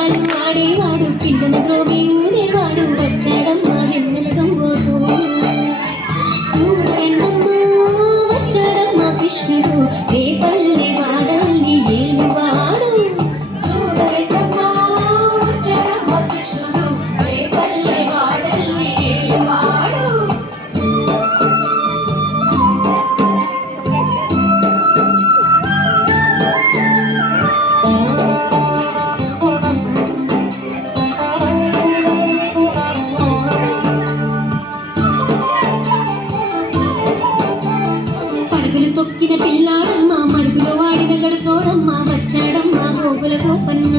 పగడాలు ఆడేవాడు పిల్లల ద్రోవి ఊరేవాడు వచ్చాడమ్మా వెన్నెల గంగోడు చూడరండమ్మా వచ్చాడమ్మా కృష్ణుడు రేపల్లి వాడల్ని ఏలువాడు చూడరండమ్మా వచ్చాడమ్మా కృష్ణుడు రేపల్లి వాడల్ని ఏలువాడు తొక్కిన పిల్లాడమ్మ మడుగులో వాడిన గడసోడమ్మ వచ్చాడమ్మ గోగుల గోపన్న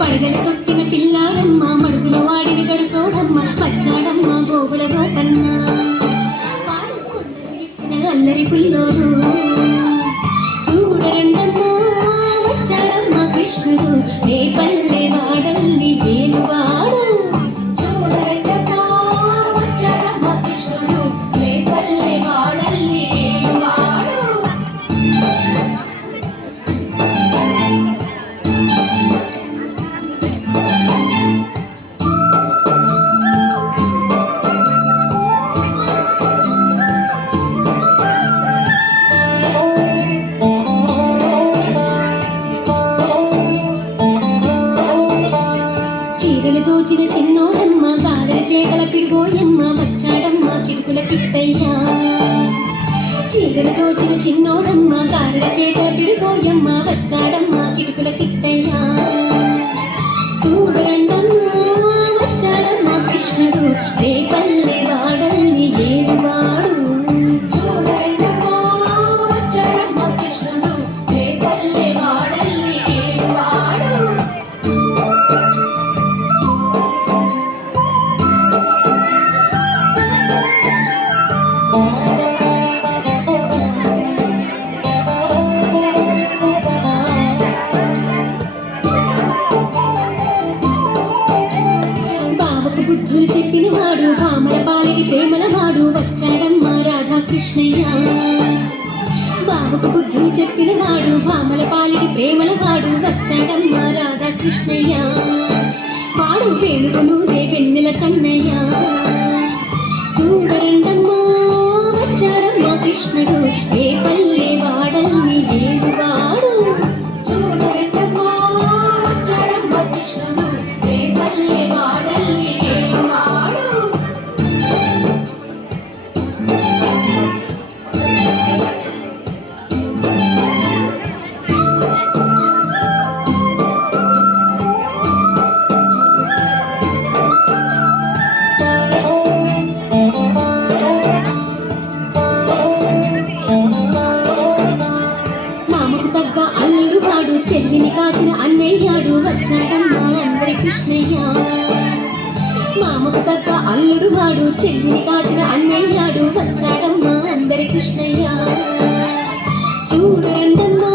పడగలు తొక్కిన పిల్లాడమ్మ మడుగులో వాడిన గడసోడమ్మ వచ్చాడమ్మ గోగుల గోపన్న అల్లరి పుల్లోడు చూడరండమ్మా వచ్చాడమ్మ కృష్ణుడు రేపల్లె వాడల్ని వేలువాడు చూడరండమ్మా వచ్చాడమ్మ కృష్ణుడు రేపల్లె వాడల్ని చీరలు దోచిన చిన్నోడమ్మ కారణ చేగల పిడుగోయమ్మ వచ్చాడమ్మ చిడుకుల కిట్టయ్యా చీరలు దోచిన చిన్నోడమ్మ కారణ చేగల పిడుగోయమ్మ వచ్చాడమ్మ చిడుకుల కిట్టయ్యా చూడరండమ్మా వచ్చాడమ్మ కృష్ణుడు రేపల్లె వాడల్ని ఏలువాడు చూడరండమ్మా వచ్చాడమ్మ కృష్ణుడు రేపల్లె వాడల్ని ఏలువాడు బావకు బుద్ధులు చెప్పిన వాడు భామల పాలిటి ప్రేమల వాడు వచ్చాడమ్మ రాధాకృష్ణయ్య బావకు బుద్ధులు చెప్పిన వాడు భామల పాలిటి ప్రేమల వాడు వచ్చాడమ్మ రాధాకృష్ణయ్య వాడు వేణుగును రే వెన్నెల కన్నయ్య చూడరండమ్మా వచ్చాడమ్మ కృష్ణుడు రేపల్లె వాడల్ని ఏలువాడు చూడరండమ్మా వచ్చాడమ్మ కృష్ణుడు రేపల్లె వాడల్ని ఏలువాడు మామకు తగ్గ అల్లుడు వాడు చెల్లిని కాచిన అన్నయ్యాడు వచ్చాడమ్మ అందరి కృష్ణయ్య మామకు తగ్గ అల్లుడు వాడు చెల్లిని కాచిన అన్నయ్యాడు వచ్చాడమ్మ అందరి కృష్ణయ్య చూడరండమ్మా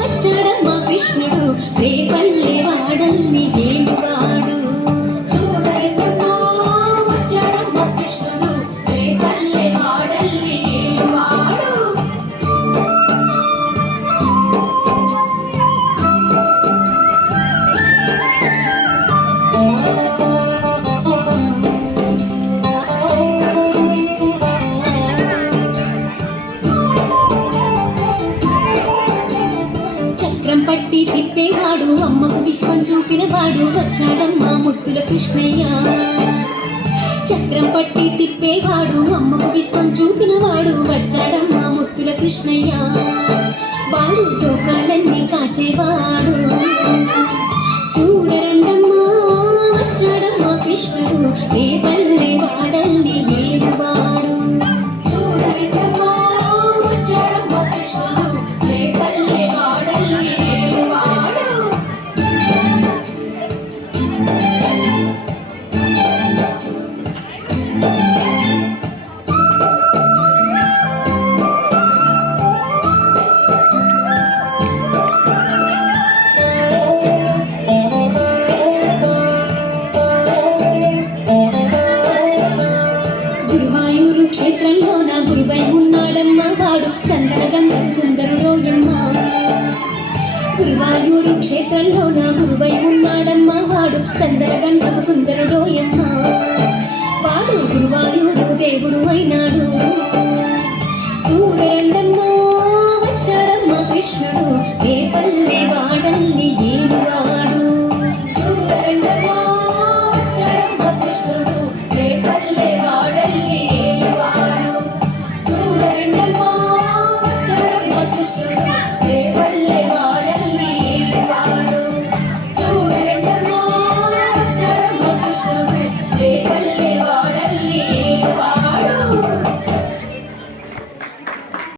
వచ్చాడమ్మ కృష్ణుడు రేపల్లె వాడల్ని ఏలువాడు చూడరండమ్మా వచ్చాడమ్మ కృష్ణుడు రేపల్లె వాడల్ని ఏలువాడు చక్రం పట్టి తిప్పేవాడు అమ్మకు విశ్వం చూపినవాడు వచ్చాడమ్మ ముద్దుల కృష్ణయ్య చక్రం పట్టి తిప్పేవాడు అమ్మకు విశ్వం చూపినవాడు వచ్చాడమ్మ ముద్దుల కృష్ణయ్య వాడు లోకాలన్నీ కాచేవాడు చూడరండమ్మా వచ్చాడమ్మ కృష్ణుడు రేపల్లె వాడల్ని ఏలువాడు చూడరండమ్మా వచ్చాడమ్మ కృష్ణుడు రేపల్లె వాడల్ని ఏలువాడు గురువాయూరు క్షేత్రంలో నా గురువై ఉన్నాడమ్మా వాడు చందన గంధపు సుందరుడోయమ్మ వాడు గురువాయూరు దేవుడు అయినాడు చూడరండమ్మా వచ్చాడమ్మ కృష్ణుడు ఏ పల్లె వాడల్ని ఏలువా